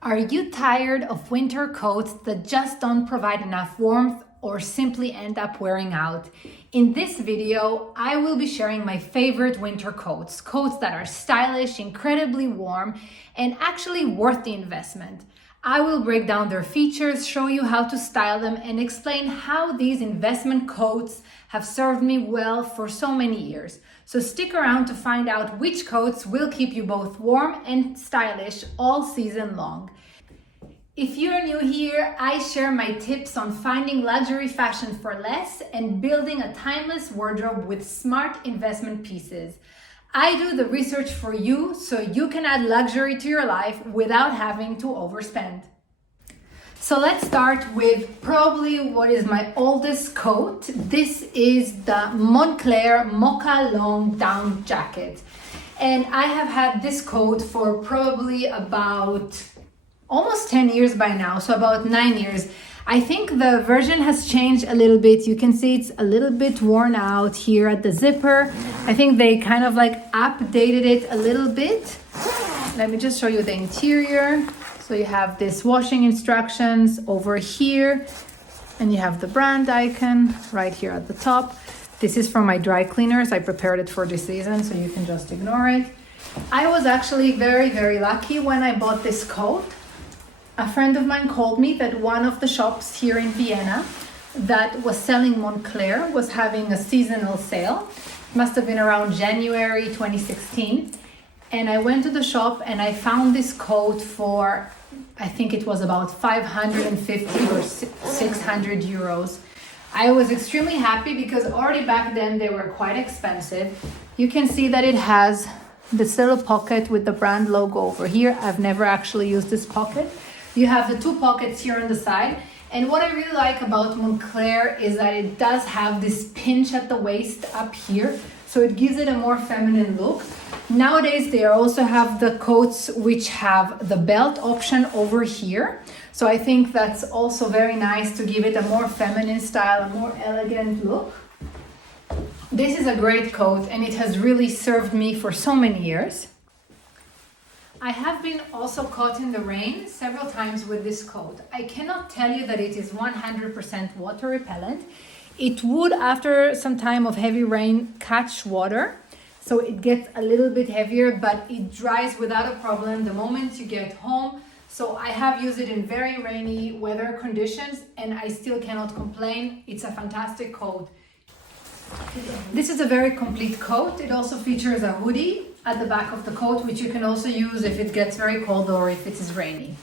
Are you tired of winter coats that just don't provide enough warmth or simply end up wearing out? In this video, I will be sharing my favorite winter coats that are stylish, incredibly warm, and actually worth the investment. I will break down their features, show you how to style them, and explain how these investment coats have served me well for so many years. So stick around to find out which coats will keep you both warm and stylish all season long. If you're new here, I share my tips on finding luxury fashion for less and building a timeless wardrobe with smart investment pieces. I do the research for you so you can add luxury to your life without having to overspend. So let's start with probably what is my oldest coat. This is the Moncler Mocha Long Down Jacket. And I have had this coat for probably about almost 10 years by now, so about 9 years. I think the version has changed a little bit. You can see it's a little bit worn out here at the zipper. I think they kind of like updated it a little bit. Let me just show you the interior. So you have this washing instructions over here, and you have the brand icon right here at the top. This is from my dry cleaners. I prepared it for this season, so you can just ignore it. I was actually very, very lucky when I bought this coat. A friend of mine called me that one of the shops here in Vienna that was selling Moncler was having a seasonal sale. It must have been around January 2016. And I went to the shop and I found this coat for, I think it was about 550 or 600 euros. I was extremely happy because already back then they were quite expensive. You can see that it has this little pocket with the brand logo over here. I've never actually used this pocket. You have the two pockets here on the side. And what I really like about Moncler is that it does have this pinch at the waist up here. So it gives it a more feminine look. Nowadays, they also have the coats which have the belt option over here. So I think that's also very nice to give it a more feminine style, a more elegant look. This is a great coat and it has really served me for so many years. I have been also caught in the rain several times with this coat. I cannot tell you that it is 100% water repellent. It would, after some time of heavy rain, catch water. So it gets a little bit heavier, but it dries without a problem the moment you get home. So I have used it in very rainy weather conditions and I still cannot complain. It's a fantastic coat. This is a very complete coat. It also features a hoodie at the back of the coat, which you can also use if it gets very cold or if it is rainy.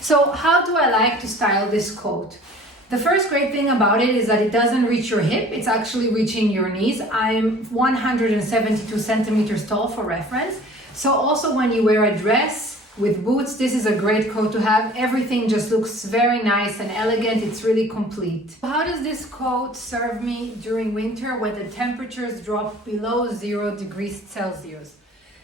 So how do I like to style this coat? The first great thing about it is that it doesn't reach your hip. It's actually reaching your knees. I'm 172 centimeters tall for reference. So also when you wear a dress with boots, this is a great coat to have. Everything just looks very nice and elegant. It's really complete. How does this coat serve me during winter when the temperatures drop below 0 degrees Celsius?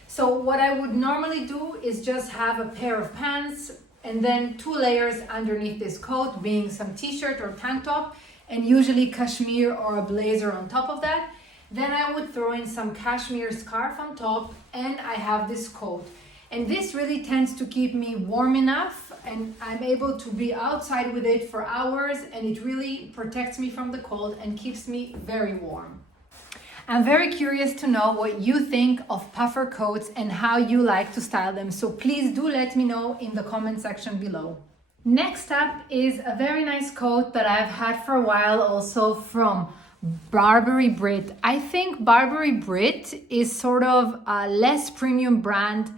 So what I would normally do is just have a pair of pants and then 2 layers underneath this coat, being some t-shirt or tank top, and usually cashmere or a blazer on top of that. Then I would throw in some cashmere scarf on top, and I have this coat. And this really tends to keep me warm enough, and I'm able to be outside with it for hours, and it really protects me from the cold and keeps me very warm. I'm very curious to know what you think of puffer coats and how you like to style them. So please do let me know in the comment section below. Next up is a very nice coat that I've had for a while, also from Burberry Brit. I think Burberry Brit is sort of a less premium brand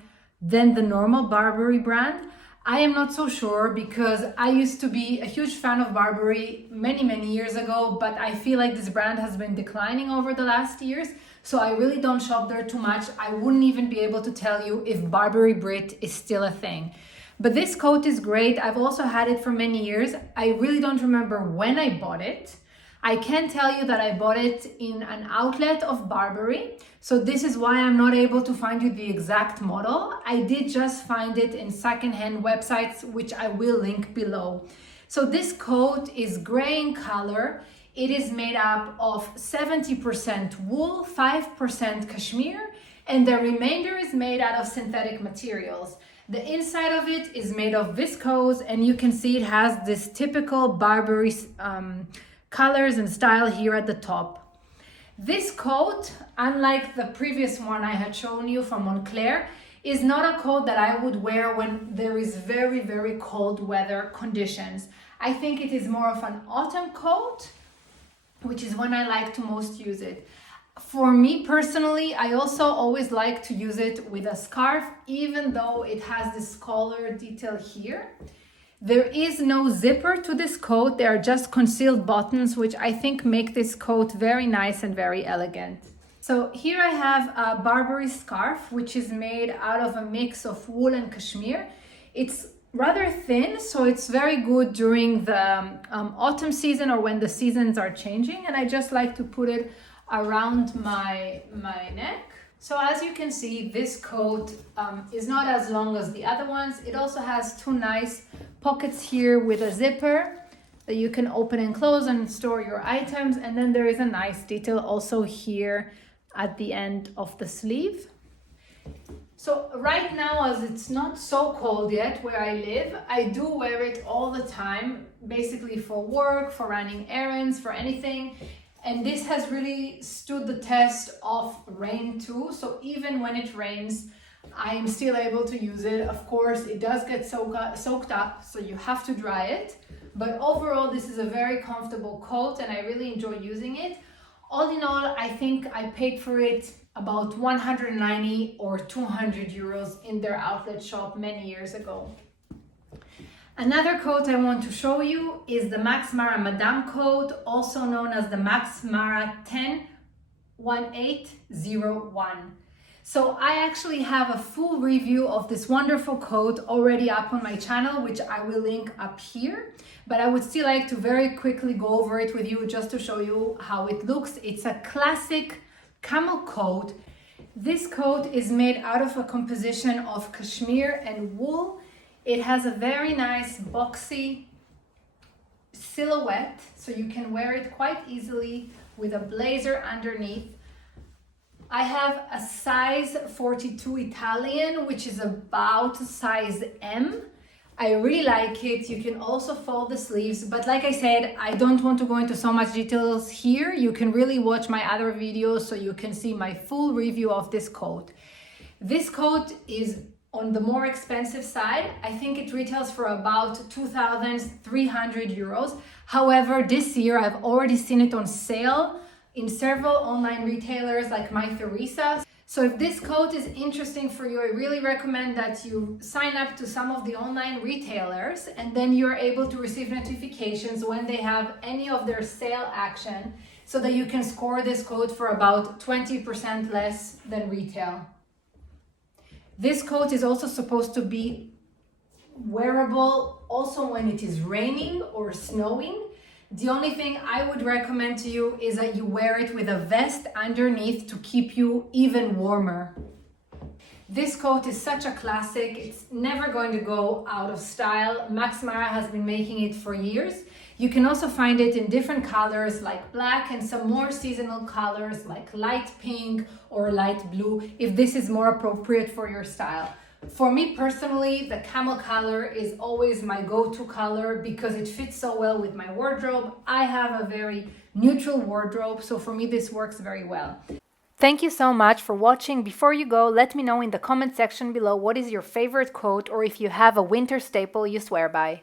than the normal Burberry brand. I am not so sure because I used to be a huge fan of Burberry many years ago, but I feel like this brand has been declining over the last years, so I really don't shop there too much. I wouldn't even be able to tell you if Burberry Brit is still a thing. But this coat is great. I've also had it for many years. I really don't remember when I bought it. I can tell you that I bought it in an outlet of Burberry. So this is why I'm not able to find you the exact model. I did just find it in secondhand websites, which I will link below. So this coat is gray in color. It is made up of 70% wool, 5% cashmere, and the remainder is made out of synthetic materials. The inside of it is made of viscose, and you can see it has this typical Burberry colors and style here at the top. This coat, unlike the previous one I had shown you from Moncler, is not a coat that I would wear when there is very, very cold weather conditions. I think it is more of an autumn coat, which is when I like to most use it. For me personally, I also always like to use it with a scarf, even though it has this collar detail here. There is no zipper to this coat. They are just concealed buttons, which I think make this coat very nice and very elegant. So here I have a Burberry scarf, which is made out of a mix of wool and cashmere. It's rather thin, so it's very good during the autumn season or when the seasons are changing. And I just like to put it around my neck. So as you can see, this coat is not as long as the other ones. It also has two nice pockets here with a zipper that you can open and close and store your items. And then there is a nice detail also here at the end of the sleeve. So right now, as it's not so cold yet where I live, I do wear it all the time, basically for work, for running errands, for anything. And this has really stood the test of rain too. So even when it rains, I am still able to use it. Of course, it does get soaked up, so you have to dry it. But overall, this is a very comfortable coat and I really enjoy using it. All in all, I think I paid for it about 190 or 200 euros in their outlet shop many years ago. Another coat I want to show you is the Max Mara Madame coat, also known as the Max Mara 101801. So I actually have a full review of this wonderful coat already up on my channel, which I will link up here. But I would still like to very quickly go over it with you just to show you how it looks. It's a classic camel coat. This coat is made out of a composition of cashmere and wool. It has a very nice boxy silhouette, so you can wear it quite easily with a blazer underneath. I have a size 42 Italian, which is about size M. I really like it. You can also fold the sleeves, but like I said, I don't want to go into so much details here. You can really watch my other videos so you can see my full review of this coat. This coat is on the more expensive side. I think it retails for about 2,300 euros. However, this year I've already seen it on sale in several online retailers like My Theresa. So if this coat is interesting for you, I really recommend that you sign up to some of the online retailers, and then you're able to receive notifications when they have any of their sale action, so that you can score this coat for about 20% less than retail. This coat is also supposed to be wearable also when it is raining or snowing. The only thing I would recommend to you is that you wear it with a vest underneath to keep you even warmer. This coat is such a classic. It's never going to go out of style. Max Mara has been making it for years. You can also find it in different colors like black and some more seasonal colors like light pink or light blue, if this is more appropriate for your style. For me personally, the camel color is always my go-to color because it fits so well with my wardrobe. I have a very neutral wardrobe, so for me this works very well. Thank you so much for watching. Before you go, let me know in the comment section below what is your favorite coat or if you have a winter staple you swear by.